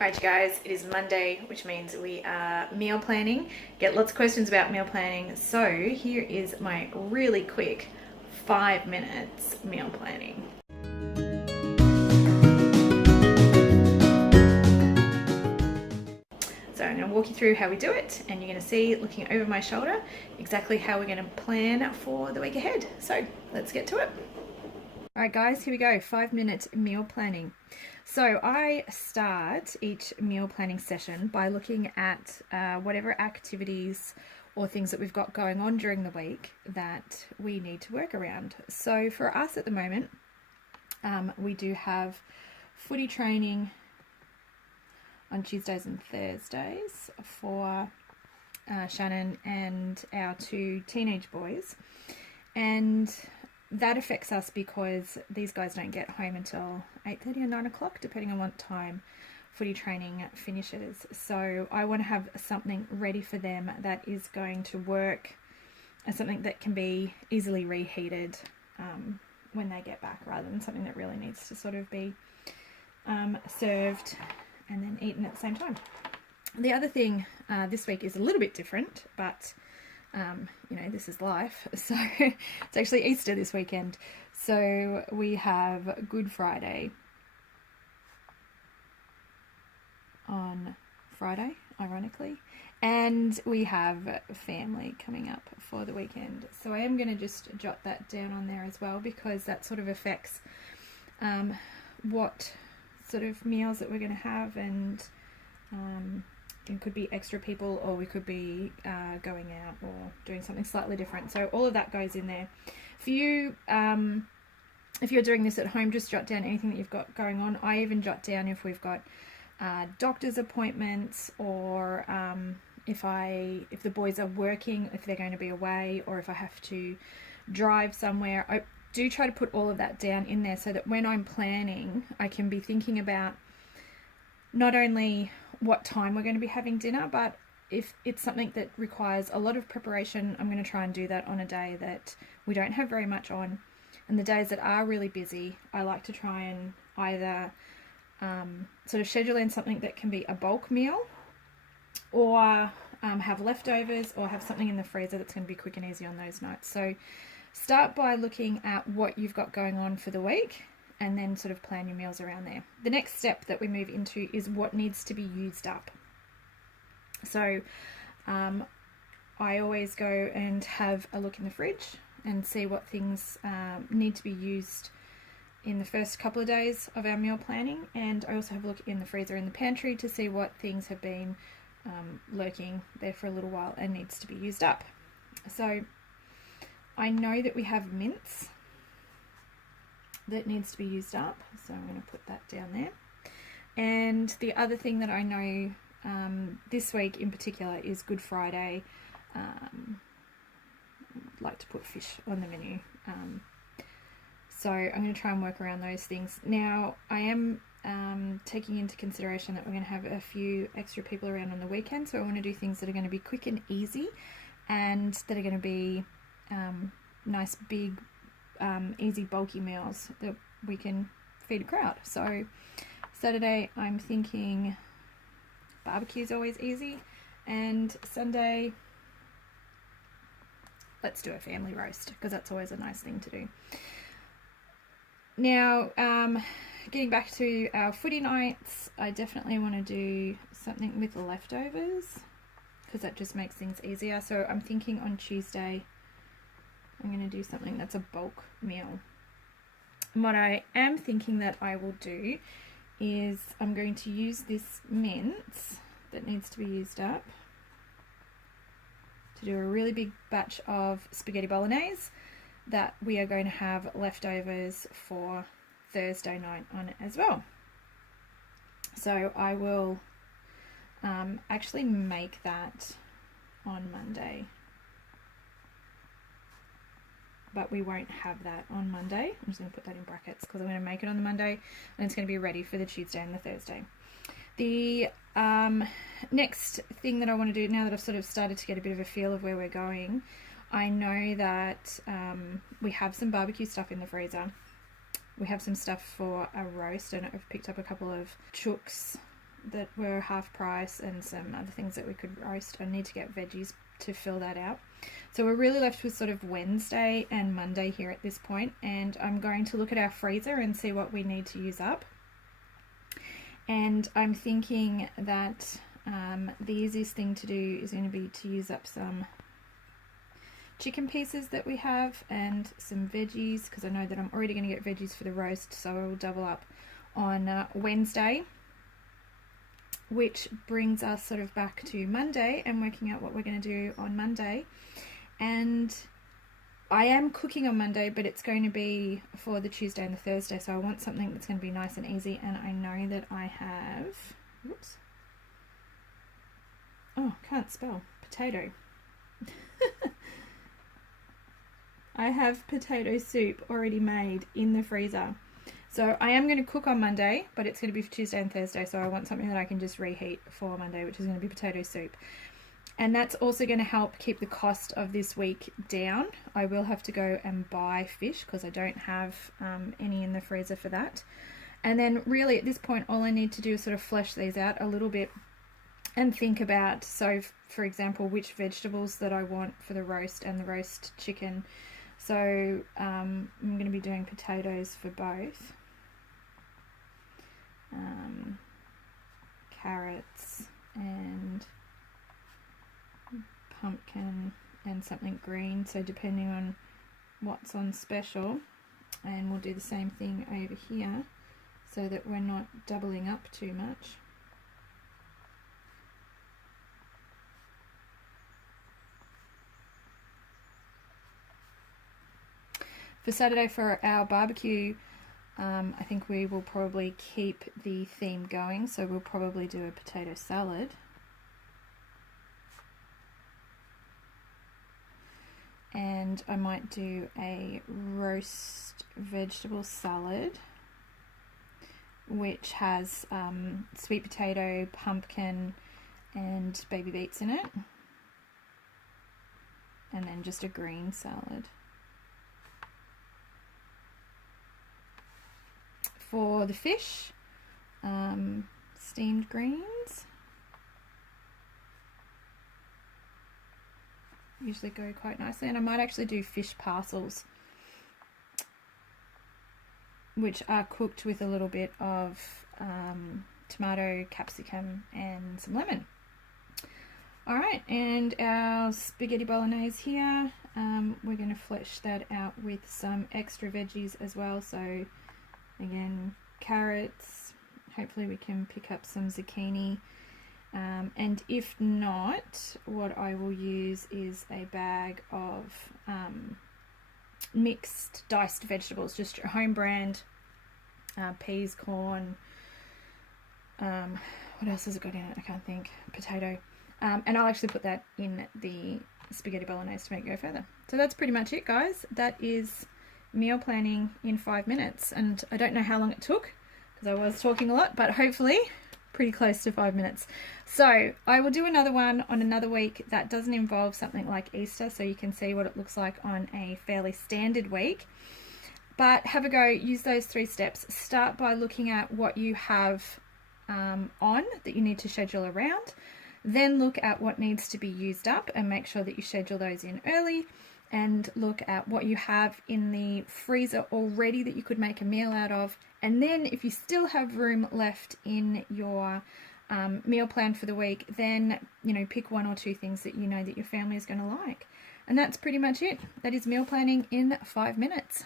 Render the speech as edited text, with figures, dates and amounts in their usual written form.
Right, you guys, it is Monday, which means we are meal planning. Get lots of questions about meal planning. So here is my really quick 5 minutes meal planning. So I'm going to walk you through how we do it, and you're going to see, looking over my shoulder, exactly how we're going to plan for the week ahead. So let's get to it. All right, guys, here we go. 5-minute meal planning. So I start each meal planning session by looking at whatever activities or things that we've got going on during the week that we need to work around. So for us at the moment, we do have footy training on Tuesdays and Thursdays for Shannon and our 2 teenage boys. And that affects us because these guys don't get home until 8:30 or 9 o'clock, depending on what time footy training finishes. So I want to have something ready for them that is going to work and something that can be easily reheated when they get back, rather than something that really needs to sort of be served and then eaten at the same time. The other thing this week is a little bit different, but you know, this is life. So it's actually Easter this weekend. So we have Good Friday on Friday, ironically, and we have family coming up for the weekend. So I am going to just jot that down on there as well, because that sort of affects what sort of meals that we're going to have, and it could be extra people, or we could be going out or doing something slightly different. So all of that goes in there. For you, if you're doing this at home, just jot down anything that you've got going on. I even jot down if we've got doctor's appointments, or if the boys are working, if they're going to be away, or if I have to drive somewhere. I do try to put all of that down in there, so that when I'm planning, I can be thinking about not only what time we're going to be having dinner, but if it's something that requires a lot of preparation, I'm going to try and do that on a day that we don't have very much on. And the days that are really busy, I like to try and either sort of schedule in something that can be a bulk meal, or have leftovers, or have something in the freezer that's going to be quick and easy on those nights. So start by looking at what you've got going on for the week, and then sort of plan your meals around there. The next step that we move into is what needs to be used up. So I always go and have a look in the fridge and see what things need to be used in the first couple of days of our meal planning, and I also have a look in the freezer in the pantry to see what things have been lurking there for a little while and needs to be used up. So I know that we have mince that needs to be used up, so I'm going to put that down there. And the other thing that I know this week in particular is Good Friday. I'd like to put fish on the menu, so I'm going to try and work around those things. Now I am taking into consideration that we're going to have a few extra people around on the weekend, so I want to do things that are going to be quick and easy, and that are going to be nice big easy bulky meals that we can feed a crowd. So Saturday I'm thinking barbecue's always easy, and Sunday let's do a family roast, because that's always a nice thing to do. Now getting back to our footy nights, I definitely want to do something with the leftovers, because that just makes things easier. So I'm thinking on Tuesday I'm going to do something that's a bulk meal. And what I am thinking that I will do is I'm going to use this mince that needs to be used up to do a really big batch of spaghetti bolognese that we are going to have leftovers for Thursday night on as well. So I will actually make that on Monday, but we won't have that on Monday. I'm just going to put that in brackets because I'm going to make it on the Monday, and it's going to be ready for the Tuesday and the Thursday. The next thing that I want to do, now that I've sort of started to get a bit of a feel of where we're going, I know that we have some barbecue stuff in the freezer. We have some stuff for a roast, and I've picked up a couple of chooks that were half price and some other things that we could roast. I need to get veggies to fill that out. So we're really left with sort of Wednesday and Monday here at this point, and I'm going to look at our freezer and see what we need to use up. And I'm thinking that the easiest thing to do is going to be to use up some chicken pieces that we have and some veggies, because I know that I'm already going to get veggies for the roast, so I will double up on Wednesday, which brings us sort of back to Monday and working out what we're going to do on Monday. And I am cooking on Monday, but it's going to be for the Tuesday and the Thursday, so I want something that's going to be nice and easy. And I know that I have, oops, oh, can't spell, potato. I have potato soup already made in the freezer. So I am going to cook on Monday, but it's going to be for Tuesday and Thursday, so I want something that I can just reheat for Monday, which is going to be potato soup. And that's also going to help keep the cost of this week down. I will have to go and buy fish because I don't have any in the freezer for that. And then really at this point, all I need to do is sort of flesh these out a little bit and think about, so for example, which vegetables that I want for the roast and the roast chicken. So I'm going to be doing potatoes for both. Carrots and pumpkin and something green, so depending on what's on special. And we'll do the same thing over here so that we're not doubling up too much. For Saturday for our barbecue, I think we will probably keep the theme going, so we'll probably do a potato salad. And I might do a roast vegetable salad, which has sweet potato, pumpkin, and baby beets in it. And then just a green salad. For the fish, steamed greens usually go quite nicely, and I might actually do fish parcels, which are cooked with a little bit of tomato, capsicum, and some lemon. Alright, and our spaghetti bolognese here, we're going to flesh that out with some extra veggies as well. So again, carrots, hopefully we can pick up some zucchini, and if not, what I will use is a bag of mixed diced vegetables, just home brand, peas, corn, what else has it got in it? I can't think. Potato. And I'll actually put that in the spaghetti bolognese to make it go further. So that's pretty much it, guys. That is meal planning in 5 minutes, and I don't know how long it took because I was talking a lot, but hopefully pretty close to 5 minutes. So I will do another one on another week that doesn't involve something like Easter, so you can see what it looks like on a fairly standard week. But have a go, use those 3 steps. Start by looking at what you have on that you need to schedule around. Then look at what needs to be used up and make sure that you schedule those in early, and look at what you have in the freezer already that you could make a meal out of. And then if you still have room left in your meal plan for the week, then, you know, pick 1 or 2 things that you know that your family is going to like. And that's pretty much it. That is meal planning in 5 minutes.